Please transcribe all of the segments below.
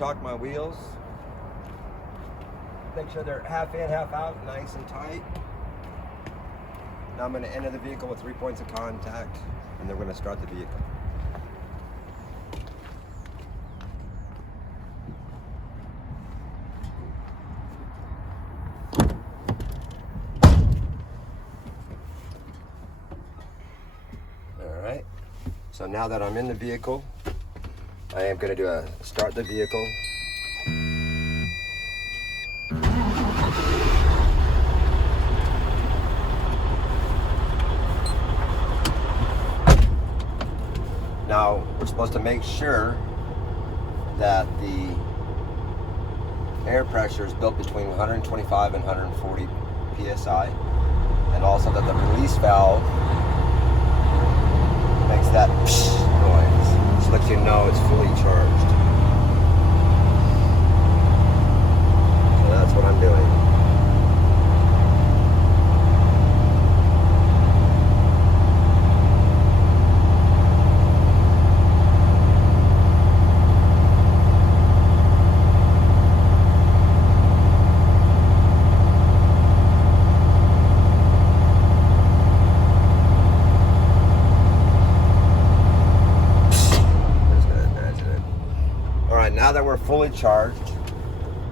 chalk my wheels. Make sure they're half in, half out, nice and tight. Now I'm going to enter the vehicle with 3 points of contact, and then we're going to start the vehicle. Alright, so now that I'm in the vehicle, I am going to do a start the vehicle. Now, we're supposed to make sure that the air pressure is built between 125 and 140 psi, and also that the release valve makes that noise, which lets you know it's fully charged. So that's what I'm doing. Now that we're fully charged,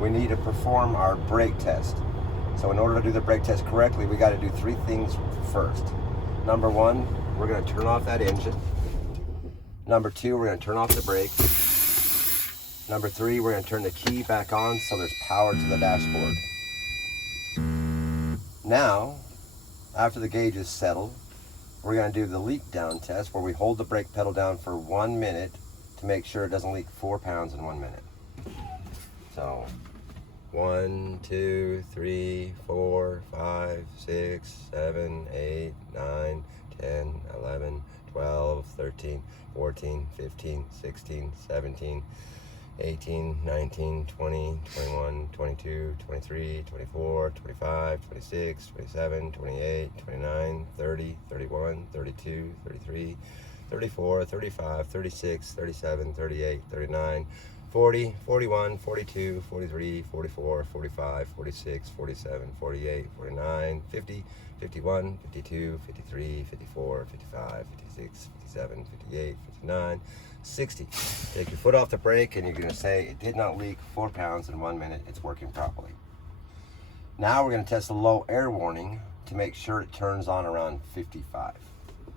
we need to perform our brake test. So in order to do the brake test correctly, we got to do 3 things first. Number 1, we're going to turn off that engine. Number 2, we're going to turn off the brake. Number 3, we're going to turn the key back on so there's power to the dashboard. Now, after the gauge is settled, we're going to do the leak down test where we hold the brake pedal down for 1 minute to make sure it doesn't leak 4 pounds in 1 minute. So 1, 2, 3, 4, 5, 6, 7, 8, 9, 10, 11, 12, 13, 14, 15, 16, 17, 18, 19, 20, 21, 22, 23, 24, 25, 26, 27, 28, 29, 30, 31, 32, 33, 34, 35, 36, 37, 38, 39, 40, 41, 42, 43, 44, 45, 46, 47, 48, 49, 50, 51, 52, 53, 54, 55, 56, 57, 58, 59, 60. Take your foot off the brake and you're going to say it did not leak 4 pounds in 1 minute. It's working properly. Now we're going to test the low air warning to make sure it turns on around 55.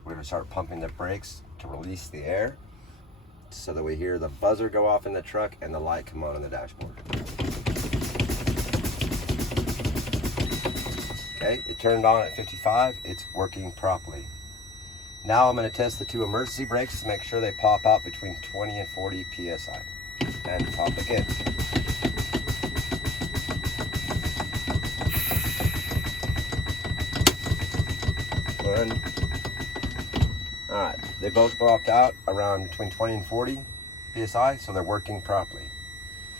We're going to start pumping the brakes to release the air so that we hear the buzzer go off in the truck and the light come on the dashboard. Okay, it turned on at 55. It's working properly. Now I'm going to test the 2 emergency brakes to make sure they pop out between 20 and 40 psi. And pop again. One. Alright, they both popped out around between 20 and 40 psi, so they're working properly.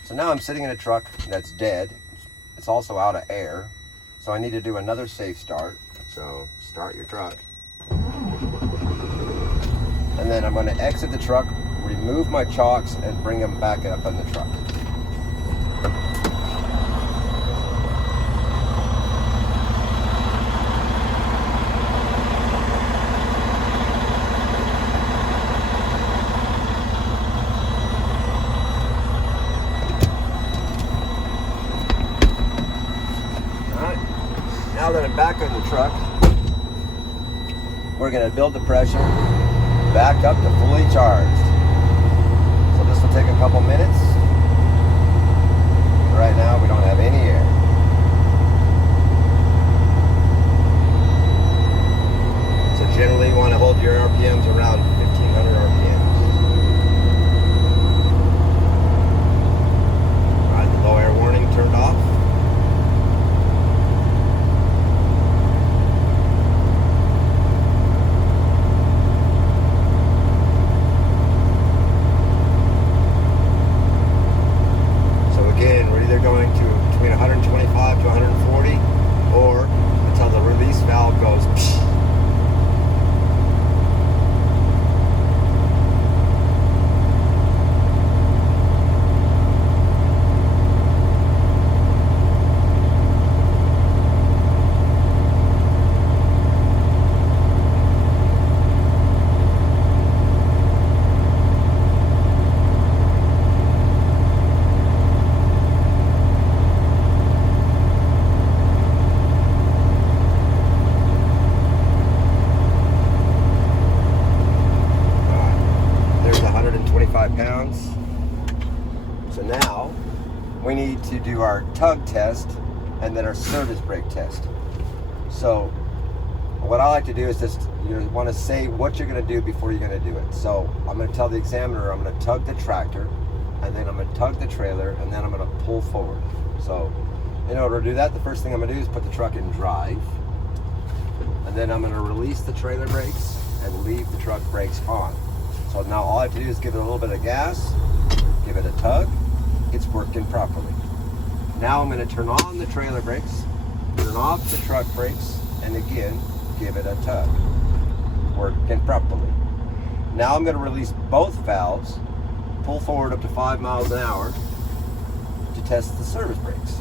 So now I'm sitting in a truck that's dead. It's also out of air, so I need to do another safe start. So start your truck. And then I'm going to exit the truck, remove my chocks, and bring them back up in the truck. Now that I'm back in the truck, we're going to build the pressure back up to fully charged. So this will take a couple minutes. Right now we don't have any air. So generally you want to hold your RPMs around 1500 RPMs. Alright, the low air warning turned off. Going to So now we need to do our tug test and then our service brake test. So what I like to do is just, you want to say what you're going to do before you're going to do it. So I'm going to tell the examiner I'm going to tug the tractor, and then I'm going to tug the trailer, and then I'm going to pull forward. So in order to do that, the first thing I'm going to do is put the truck in drive, and then I'm going to release the trailer brakes and leave the truck brakes on. So now all I have to do is give it a little bit of gas, give it a tug. It's working properly. Now I'm going to turn on the trailer brakes, turn off the truck brakes, and again, give it a tug. Working properly. Now I'm going to release both valves, pull forward up to 5 miles an hour to test the service brakes.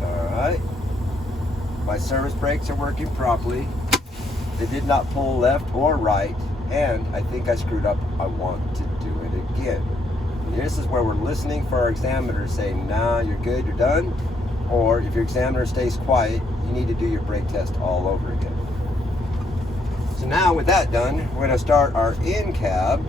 Alright. My service brakes are working properly. They did not pull left or right, and I think I screwed up. I want to do it again. This is where we're listening for our examiner saying, nah, you're good, you're done. Or if your examiner stays quiet, you need to do your brake test all over again. So now with that done, we're going to start our in-cab.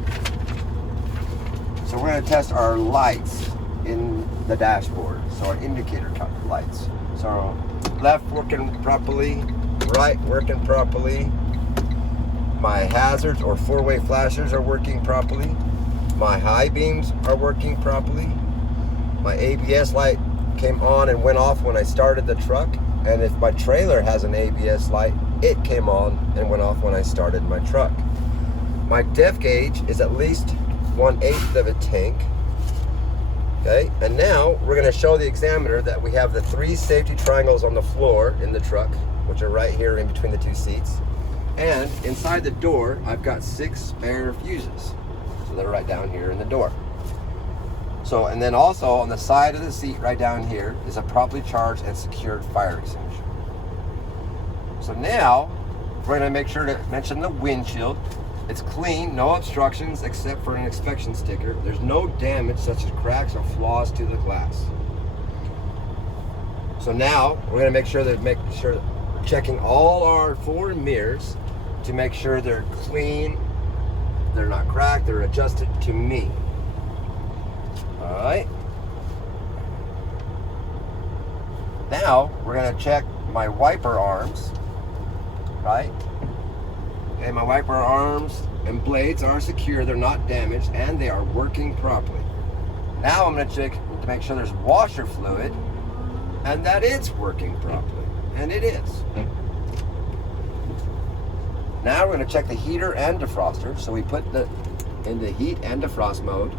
So we're going to test our lights in the dashboard. So our indicator lights. So left working properly, right working properly. My hazards or four-way flashers are working properly. My high beams are working properly. My ABS light came on and went off when I started the truck. And if my trailer has an ABS light, it came on and went off when I started my truck. My depth gauge is at least 1/8 of a tank. Okay, and now we're going to show the examiner that we have the 3 safety triangles on the floor in the truck, which are right here in between the 2 seats. And inside the door, I've got 6 spare fuses. So they're right down here in the door. So, and then also on the side of the seat right down here is a properly charged and secured fire extinguisher. So now we're going to make sure to mention the windshield. It's clean, no obstructions except for an inspection sticker. There's no damage such as cracks or flaws to the glass. So now we're going to make sure that we're checking all our forward mirrors to make sure they're clean, they're not cracked, they're adjusted to me. All right. Now we're going to check my wiper arms, right? And my wiper arms and blades are secure, they're not damaged, and they are working properly. Now I'm going to check to make sure there's washer fluid and that it's working properly, and it is. Now we're going to check the heater and defroster. So we put in the heat and defrost mode.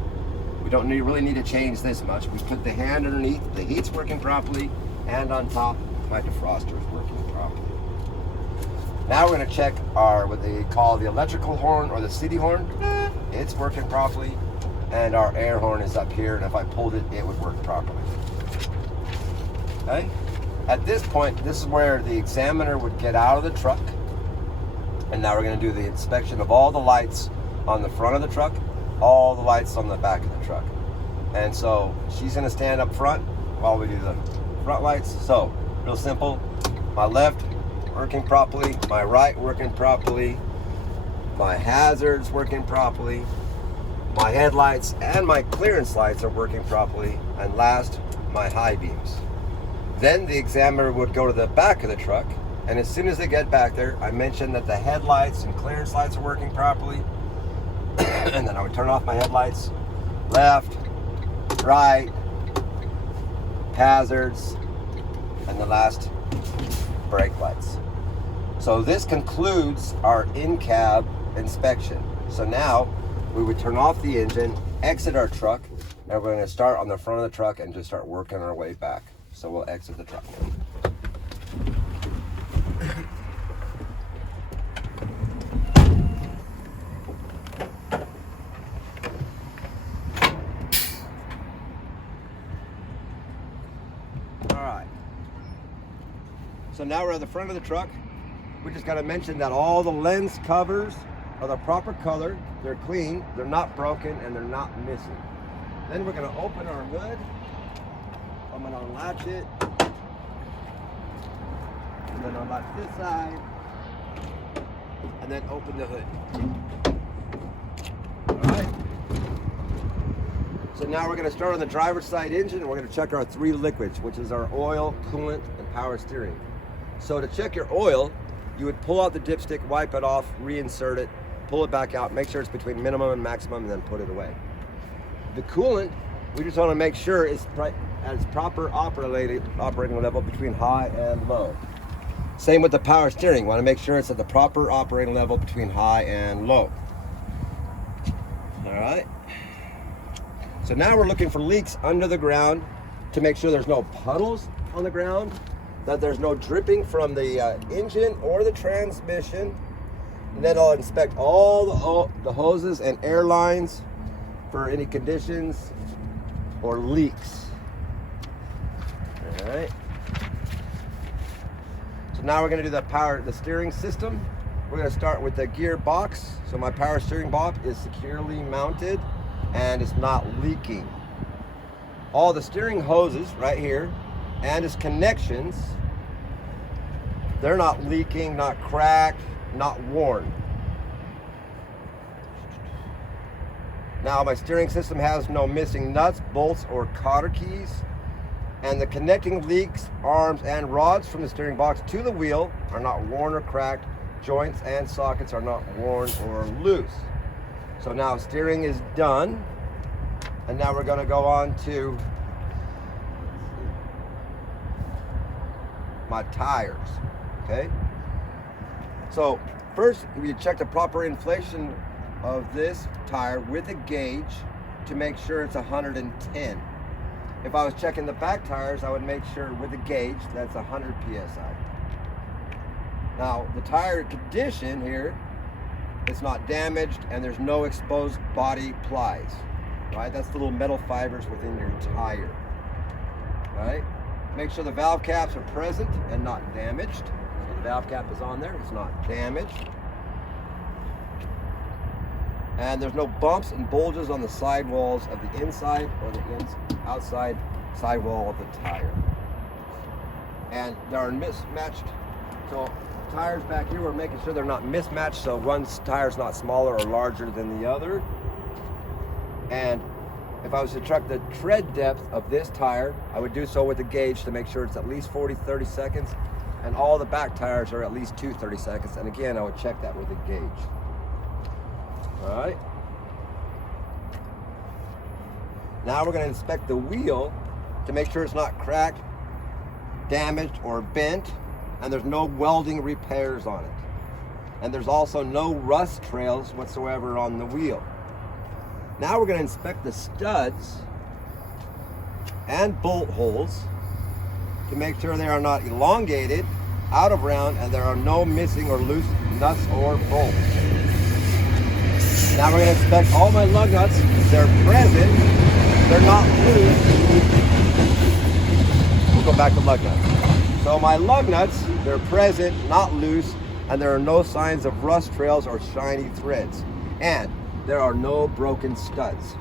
We don't really need to change this much. We put the hand underneath, the heat's working properly, and on top, my defroster is working properly. Now we're going to check our, what they call the electrical horn or the city horn. It's working properly, and our air horn is up here, and if I pulled it, it would work properly. Okay? At this point, this is where the examiner would get out of the truck, and now we're going to do the inspection of all the lights on the front of the truck, all the lights on the back of the truck. And so she's going to stand up front while we do the front lights. So real simple, my left working properly, my right working properly, my hazards working properly, my headlights and my clearance lights are working properly, and last, my high beams. Then the examiner would go to the back of the truck, and as soon as they get back there, I mentioned that the headlights and clearance lights are working properly. And then I would turn off my headlights, left, right, hazards, and the last, brake lights. So this concludes our in-cab inspection. So now we would turn off the engine, exit our truck, and we're going to start on the front of the truck and just start working our way back. So we'll exit the truck now. So now we're at the front of the truck. We just got to mention that all the lens covers are the proper color, they're clean, they're not broken, and they're not missing. Then we're going to open our hood. I'm going to unlatch it. And then unlatch this side. and then open the hood. All right. So now we're going to start on the driver's side engine, and we're going to check our 3 liquids, which is our oil, coolant, and power steering. So to check your oil, you would pull out the dipstick, wipe it off, reinsert it, pull it back out, make sure it's between minimum and maximum, and then put it away. The coolant, we just want to make sure it's at its proper operating level between high and low. Same with the power steering. Want to make sure it's at the proper operating level between high and low. All right. So now we're looking for leaks under the ground to make sure there's no puddles on the ground, that there's no dripping from the engine or the transmission. And then I'll inspect all the hoses and air lines for any conditions or leaks. All right. So now we're going to do the steering system. We're going to start with the gear box. So my power steering box is securely mounted and it's not leaking. All the steering hoses right here and its connections, they're not leaking, not cracked, not worn. Now my steering system has no missing nuts, bolts, or cotter keys. And the connecting leaks, arms, and rods from the steering box to the wheel are not worn or cracked. Joints and sockets are not worn or loose. So now steering is done. And now we're going to go on to my tires. Okay? So first, we check the proper inflation of this tire with a gauge to make sure it's 110. If I was checking the back tires, I would make sure with a gauge that's 100 psi. Now, the tire condition here, it's not damaged and there's no exposed body plies. Right? That's the little metal fibers within your tire. Right? Make sure the valve caps are present and not damaged. So the valve cap is on there, it's not damaged. And there's no bumps and bulges on the side walls of the inside or the outside side wall of the tire. And they are mismatched. So tires back here, we're making sure they're not mismatched, so one tire's not smaller or larger than the other. And if I was to check the tread depth of this tire, I would do so with a gauge to make sure it's at least 30 seconds. And all the back tires are at least 30 seconds. And again, I would check that with a gauge. All right. Now we're going to inspect the wheel to make sure it's not cracked, damaged, or bent, and there's no welding repairs on it. And there's also no rust trails whatsoever on the wheel. Now we're going to inspect the studs and bolt holes to make sure they are not elongated, out of round, and there are no missing or loose nuts or bolts. Now we're going to inspect all my lug nuts. They're present. They're not loose. We'll go back to lug nuts. So my lug nuts, they're present, not loose, and there are no signs of rust trails or shiny threads. And there are no broken studs.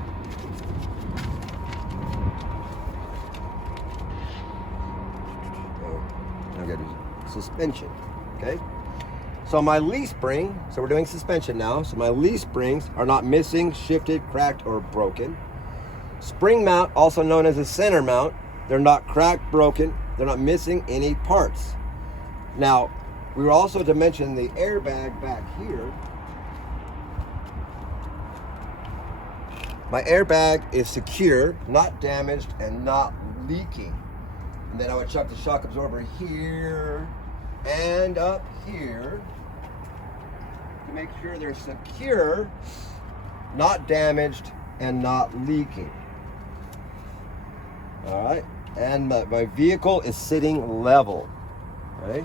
I'm going to do suspension, okay? So my leaf spring, so we're doing suspension now, so my leaf springs are not missing, shifted, cracked, or broken. Spring mount, also known as a center mount, they're not cracked, broken, they're not missing any parts. Now, we were also to mention the airbag back here. My airbag is secure, not damaged, and not leaking. And then I would chuck the shock absorber here and up here to make sure they're secure, not damaged, and not leaking. All right, and my vehicle is sitting level. Okay.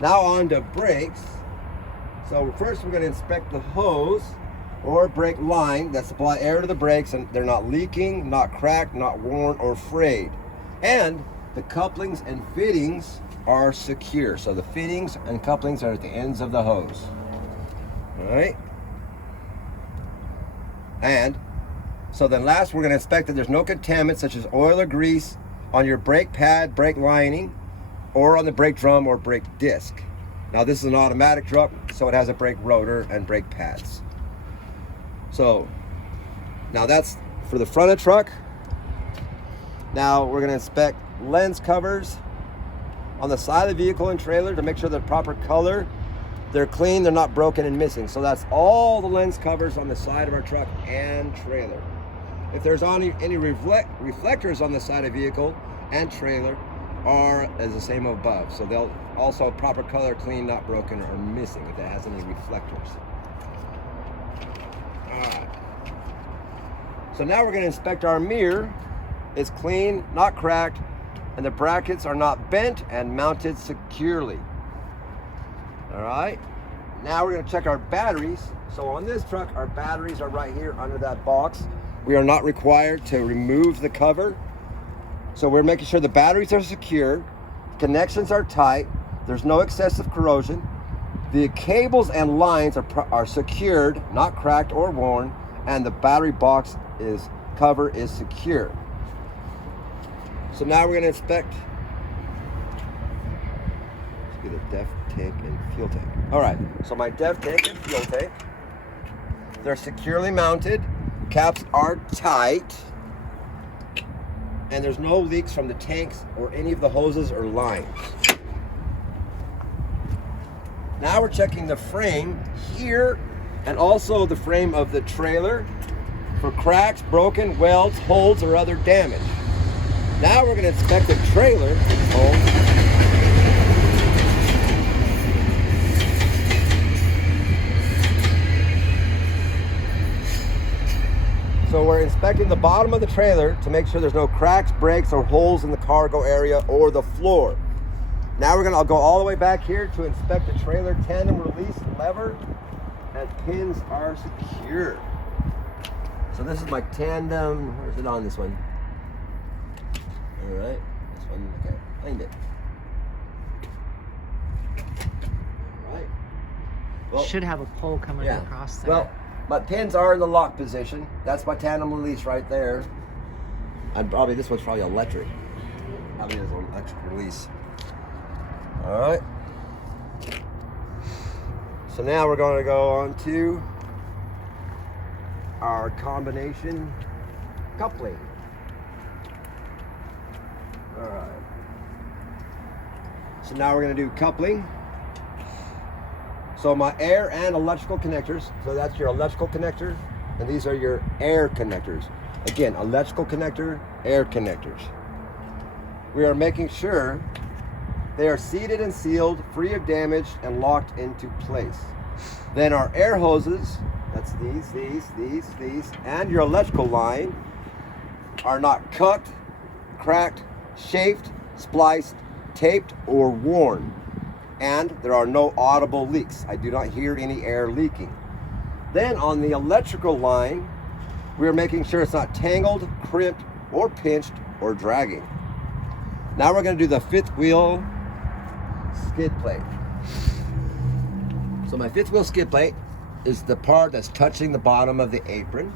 Now on to brakes. So first we're going to inspect the hose or brake line that supply air to the brakes, and they're not leaking, not cracked, not worn or frayed. And the couplings and fittings are secure. So the fittings and couplings are at the ends of the hose. All right. And so then last, we're going to inspect that there's no contaminants such as oil or grease on your brake pad, brake lining, or on the brake drum or brake disc. Now this is an automatic truck. so it has a brake rotor and brake pads. So now that's for the front of the truck. Now we're going to inspect lens covers on the side of the vehicle and trailer to make sure they're proper color, they're clean, they're not broken and missing. So that's all the lens covers on the side of our truck and trailer. If there's any reflectors on the side of vehicle and trailer are as the same above. So they'll also proper color, clean, not broken or missing if it has any reflectors. All right. So now we're going to inspect our mirror. It's clean, not cracked, and the brackets are not bent and mounted securely. All right. Now we're going to check our batteries. So on this truck, our batteries are right here under that box. We are not required to remove the cover. So we're making sure the batteries are secure, connections are tight, there's no excessive corrosion, the cables and lines are secured, not cracked or worn, and the battery box cover is secure. So now we're going to inspect the def tank and fuel tank. All right, so my def tank and fuel tank, they're securely mounted, caps are tight, and there's no leaks from the tanks or any of the hoses or lines. Now we're checking the frame here and also the frame of the trailer for cracks, broken, welds, holes, or other damage. Now we're going to inspect the trailer. So we're inspecting the bottom of the trailer to make sure there's no cracks, breaks, or holes in the cargo area or the floor. Now I'll go all the way back here to inspect the trailer tandem release lever, and pins are secure. So this is my tandem, where's it on this one? All right, this one, okay, find it. All right. Well, should have a pole coming across there. Well, my pins are in the lock position. That's my tandem release right there. And probably this one's probably electric. Probably is an electric release. All right. So now we're going to go on to our combination coupling. All right. So now we're going to do coupling. So my air and electrical connectors. So that's your electrical connector, and these are your air connectors. Again, electrical connector, air connectors. We are making sure they are seated and sealed, free of damage, and locked into place. Then our air hoses, that's these, and your electrical line are not cut, cracked, chafed, spliced, taped, or worn. And there are no audible leaks. I do not hear any air leaking. Then on the electrical line, we are making sure it's not tangled, crimped, or pinched, or dragging. Now we're going to do the fifth wheel skid plate. So my fifth wheel skid plate is the part that's touching the bottom of the apron.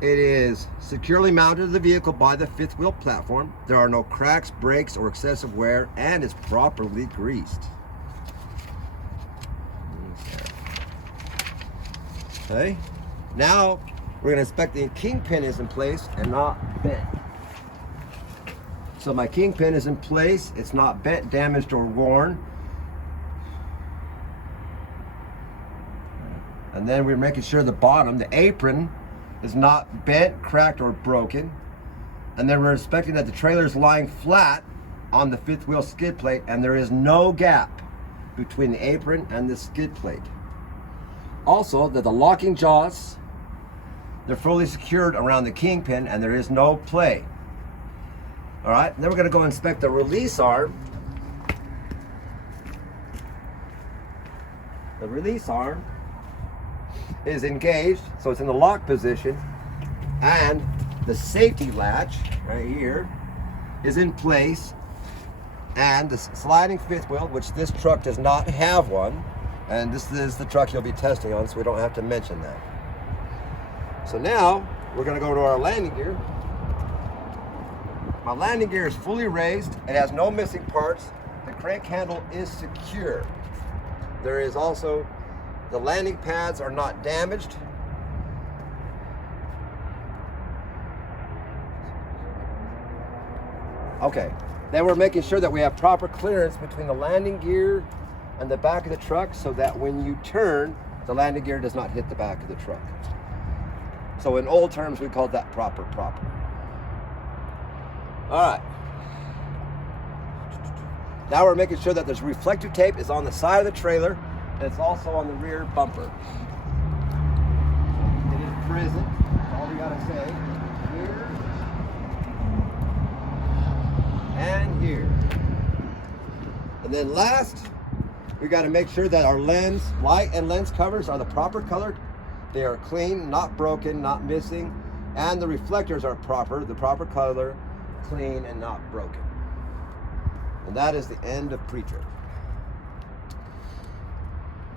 It is securely mounted to the vehicle by the fifth wheel platform. There are no cracks, breaks, or excessive wear, and is properly greased. Okay. Now we're going to inspect the kingpin is in place and not bent. So my kingpin is in place. It's not bent, damaged, or worn. And then we're making sure the bottom, the apron, is not bent, cracked, or broken. And then we're inspecting that the trailer is lying flat on the fifth wheel skid plate and there is no gap between the apron and the skid plate. Also, that the locking jaws, they're fully secured around the kingpin and there is no play. All right, then we're gonna go inspect the release arm. The release arm is engaged, so it's in the lock position, and the safety latch right here is in place, and the sliding fifth wheel, which this truck does not have one, and this is the truck you'll be testing on, so we don't have to mention that. So now we're going to go to our landing gear. My landing gear is fully raised. It has no missing parts. The crank handle is secure. There is also, the landing pads are not damaged. Okay, then we're making sure that we have proper clearance between the landing gear and the back of the truck so that when you turn, the landing gear does not hit the back of the truck. So in old terms, we called that proper. All right. Now we're making sure that this reflective tape is on the side of the trailer and it's also on the rear bumper. It is present. That's all we gotta say. Here and here. And then last, we gotta make sure that our lens, light and lens covers are the proper color. They are clean, not broken, not missing, and the reflectors are the proper color, clean and not broken. And that is the end of pre-trip.